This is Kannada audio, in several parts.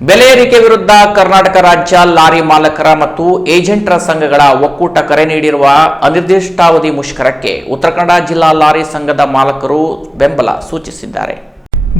ಬೆಲೆ ಏರಿಕೆ ವಿರುದ್ಧ ಕರ್ನಾಟಕ ರಾಜ್ಯ ಲಾರಿ ಮಾಲಕರ ಮತ್ತು ಏಜೆಂಟರ ಸಂಘಗಳ ಒಕ್ಕೂಟ ಕರೆ ನೀಡಿರುವ ಅನಿರ್ದಿಷ್ಟಾವಧಿ ಮುಷ್ಕರಕ್ಕೆ ಉತ್ತರ ಕನ್ನಡ ಜಿಲ್ಲಾ ಲಾರಿ ಸಂಘದ ಮಾಲಕರು ಬೆಂಬಲ ಸೂಚಿಸಿದ್ದಾರೆ.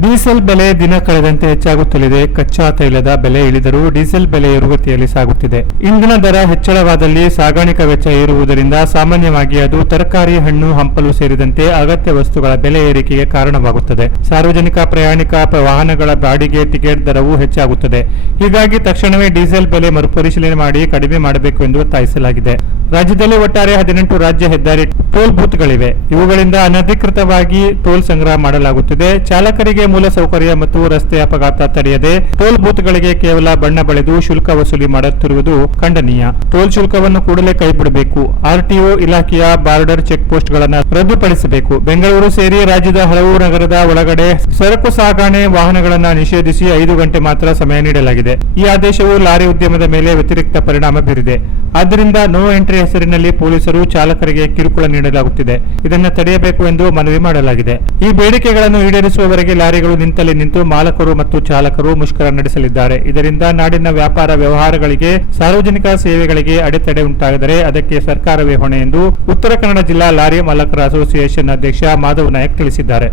ಡೀಸೆಲ್ ಬೆಲೆ ದಿನ ಕಳೆದಂತೆ ಹೆಚ್ಚಾಗುತ್ತಲಿದೆ. ಕಚ್ಚಾ ತೈಲದ ಬೆಲೆ ಇಳಿದರೂ ಡೀಸೆಲ್ ಬೆಲೆ ಏರುಗತಿಯಲ್ಲಿ ಸಾಗುತ್ತಿದೆ. ಇಂಧನ ದರ ಹೆಚ್ಚಳವಾದಲ್ಲಿ ಸಾಗಾಣಿಕಾ ವೆಚ್ಚ ಏರುವುದರಿಂದ ಸಾಮಾನ್ಯವಾಗಿ ಅದು ತರಕಾರಿ, ಹಣ್ಣು, ಹಂಪಲು ಸೇರಿದಂತೆ ಅಗತ್ಯ ವಸ್ತುಗಳ ಬೆಲೆ ಏರಿಕೆಗೆ ಕಾರಣವಾಗುತ್ತದೆ. ಸಾರ್ವಜನಿಕ ಪ್ರಯಾಣಿಕ ವಾಹನಗಳ ಬಾಡಿಗೆ ಟಿಕೆಟ್ ದರವೂ ಹೆಚ್ಚಾಗುತ್ತದೆ. ಹೀಗಾಗಿ ತಕ್ಷಣವೇ ಡೀಸೆಲ್ ಬೆಲೆ ಮರುಪರಿಶೀಲನೆ ಮಾಡಿ ಕಡಿಮೆ ಮಾಡಬೇಕು ಎಂದು ಒತ್ತಾಯಿಸಲಾಗಿದೆ. ರಾಜ್ಯದಲ್ಲಿ ಒಟ್ಟಾರೆ ಹದಿನೆಂಟು ರಾಜ್ಯ ಹೆದ್ದಾರಿ ಟೋಲ್ ಬೂತ್ಗಳಿವೆ. ಇವುಗಳಿಂದ ಅನಧಿಕೃತವಾಗಿ ಟೋಲ್ ಸಂಗ್ರಹ ಮಾಡಲಾಗುತ್ತಿದೆ. ಚಾಲಕರಿಗೆ ಮೂಲ ಸೌಕರ್ಯ ಮತ್ತು ರಸ್ತೆ ಅಪಘಾತ ತಡೆಯದೆ ಟೋಲ್ ಬೂತ್ಗಳಿಗೆ ಕೇವಲ ಬಣ್ಣ ಬಳಿದು ಶುಲ್ಕ ವಸೂಲಿ ಮಾಡುತ್ತಿರುವುದು ಖಂಡನೀಯ. ಟೋಲ್ ಶುಲ್ಕವನ್ನು ಕೂಡಲೇ ಕೈಬಿಡಬೇಕು. ಆರ್ಟಿಒ ಇಲಾಖೆಯ ಬಾರ್ಡರ್ ಚೆಕ್ ಪೋಸ್ಟ್ಗಳನ್ನು ರದ್ದುಪಡಿಸಬೇಕು. ಬೆಂಗಳೂರು ಸೇರಿ ರಾಜ್ಯದ ಹಲವು ನಗರದ ಒಳಗಡೆ ಸರಕು ಸಾಗಣೆ ವಾಹನಗಳನ್ನು ನಿಷೇಧಿಸಿ ಐದು ಗಂಟೆ ಮಾತ್ರ ಸಮಯ ನೀಡಲಾಗಿದೆ. ಈ ಆದೇಶವು ಲಾರಿ ಉದ್ಯಮದ ಮೇಲೆ ವ್ಯತಿರಿಕ್ತ ಪರಿಣಾಮ ಬೀರಿದೆ. ಆದ್ದರಿಂದ ನೋ ಎಂಟ್ರಿ ಹೆಸರಿನಲ್ಲಿ ಪೊಲೀಸರು ಚಾಲಕರಿಗೆ ಕಿರುಕುಳ ನೀಡಲಾಗುತ್ತಿದೆ. ಇದನ್ನು ತಡೆಯಬೇಕು ಎಂದು ಮನವಿ ಮಾಡಲಾಗಿದೆ. ಈ ಬೇಡಿಕೆಗಳನ್ನು ಈಡೇರಿಸುವವರೆಗೆ ಲಾರಿಗಳು ನಿಂತಲ್ಲಿ ನಿಂತು ಮಾಲಕರು ಮತ್ತು ಚಾಲಕರು ಮುಷ್ಕರ ನಡೆಸಲಿದ್ದಾರೆ. ಇದರಿಂದ ನಾಡಿನ ವ್ಯಾಪಾರ ವ್ಯವಹಾರಗಳಿಗೆ, ಸಾರ್ವಜನಿಕ ಸೇವೆಗಳಿಗೆ ಅಡೆತಡೆ ಉಂಟಾದರೆ ಅದಕ್ಕೆ ಸರ್ಕಾರವೇ ಹೊಣೆ ಎಂದು ಉತ್ತರ ಕನ್ನಡ ಜಿಲ್ಲಾ ಲಾರಿ ಮಾಲಕರ ಅಸೋಸಿಯೇಷನ್ ಅಧ್ಯಕ್ಷ ಮಾಧವ್ ನಾಯಕ್ ತಿಳಿಸಿದ್ದಾರೆ.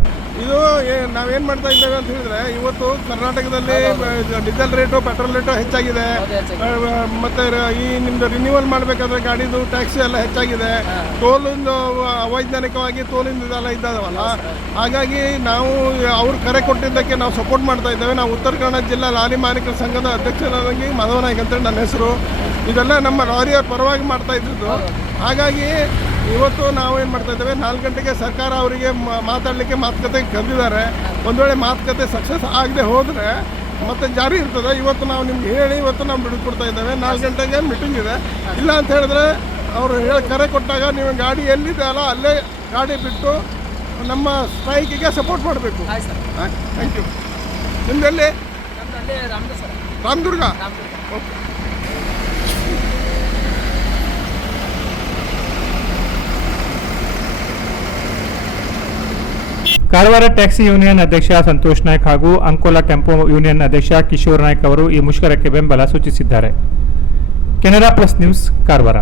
ನಾವೇನ್ ಮಾಡ್ತಾ ಇದ್ದೇವೆ ಅಂತ ಹೇಳಿದ್ರೆ ಇವತ್ತು ಕರ್ನಾಟಕದಲ್ಲಿ ಡೀಸೆಲ್ ರೇಟು ಪೆಟ್ರೋಲ್ ರೇಟು ಹೆಚ್ಚಾಗಿದೆ. ಮತ್ತೆ ಈ ನಿಮ್ದು ರಿನ್ಯೂವಲ್ ಮಾಡಬೇಕಾದ್ರೆ ಗಾಡಿದು ಟ್ಯಾಕ್ಸಿ ಎಲ್ಲ ಹೆಚ್ಚಾಗಿದೆ. ಟೋಲಿಂದು ಅವೈಜ್ಞಾನಿಕವಾಗಿ ತೋಲಿಂದ ಇದೆಲ್ಲ ಇದ್ದಾವಲ್ಲ? ಹಾಗಾಗಿ ನಾವು ಅವ್ರು ಕರೆ ಕೊಟ್ಟಿದ್ದಕ್ಕೆ ನಾವು ಸಪೋರ್ಟ್ ಮಾಡ್ತಾ ಇದ್ದೇವೆ. ನಾವು ಉತ್ತರ ಕನ್ನಡ ಜಿಲ್ಲಾ ಲಾರಿ ಮಾಲೀಕರ ಸಂಘದ ಅಧ್ಯಕ್ಷರಾಗಿ ಮಾಧವ ನಾಯ್ಕ ಅಂತೇಳಿ ನನ್ನ ಹೆಸರು. ಇದೆಲ್ಲ ನಮ್ಮ ಲಾರಿಯವ್ರ ಪರವಾಗಿ ಮಾಡ್ತಾ ಇದ್ದಿದ್ದು. ಹಾಗಾಗಿ ಇವತ್ತು ನಾವು ಏನು ಮಾಡ್ತಾ ಇದ್ದೇವೆ? ನಾಲ್ಕು ಗಂಟೆಗೆ ಸರ್ಕಾರ ಅವರಿಗೆ ಮಾತಾಡಲಿಕ್ಕೆ ಮಾತುಕತೆ ಕರೆದಿದ್ದಾರೆ. ಒಂದು ವೇಳೆ ಮಾತುಕತೆ ಸಕ್ಸಸ್ ಆಗದೆ ಹೋದರೆ ಮತ್ತೆ ಜಾರಿ ಇರ್ತದೆ. ಇವತ್ತು ನಾವು ನಿಮ್ಗೆ ಹೇಳಿ ಇವತ್ತು ನಾವು ಬಿಡ್ಕೊಡ್ತಾ ಇದ್ದೇವೆ. ನಾಲ್ಕು ಗಂಟೆಗೆ ಮೀಟಿಂಗ್ ಇದೆ? ಇಲ್ಲ ಅಂತ ಹೇಳಿದ್ರೆ ಅವರು ಹೇಳಿ ಕರೆ ಕೊಟ್ಟಾಗ ನೀವು ಗಾಡಿ ಎಲ್ಲಿದೆ ಅಲ್ಲ ಅಲ್ಲೇ ಗಾಡಿ ಬಿಟ್ಟು ನಮ್ಮ ಸ್ಟ್ರೈಕಿಗೆ ಸಪೋರ್ಟ್ ಮಾಡಬೇಕು. Thank you ನಿಮ್ದೆಲ್ಲಿ? Ramdurg okay Karwar taxi union ಅಧ್ಯಕ್ಷ ಸಂತೋಷ್ ನಾಯ್ಕ್ ಹಾಗೂ ಅಂಕೋಲಾ ಟೆಂಪೋ ಯೂನಿಯನ್ ಅಧ್ಯಕ್ಷ ಕಿಶೋರ್ ನಾಯ್ಕ್ ಅವರು ಈ ಮುಷ್ಕರಕ್ಕೆ ಬೆಂಬಲ ಸೂಚಿಸಿದ್ದಾರೆ. Canara plus news, Karwar.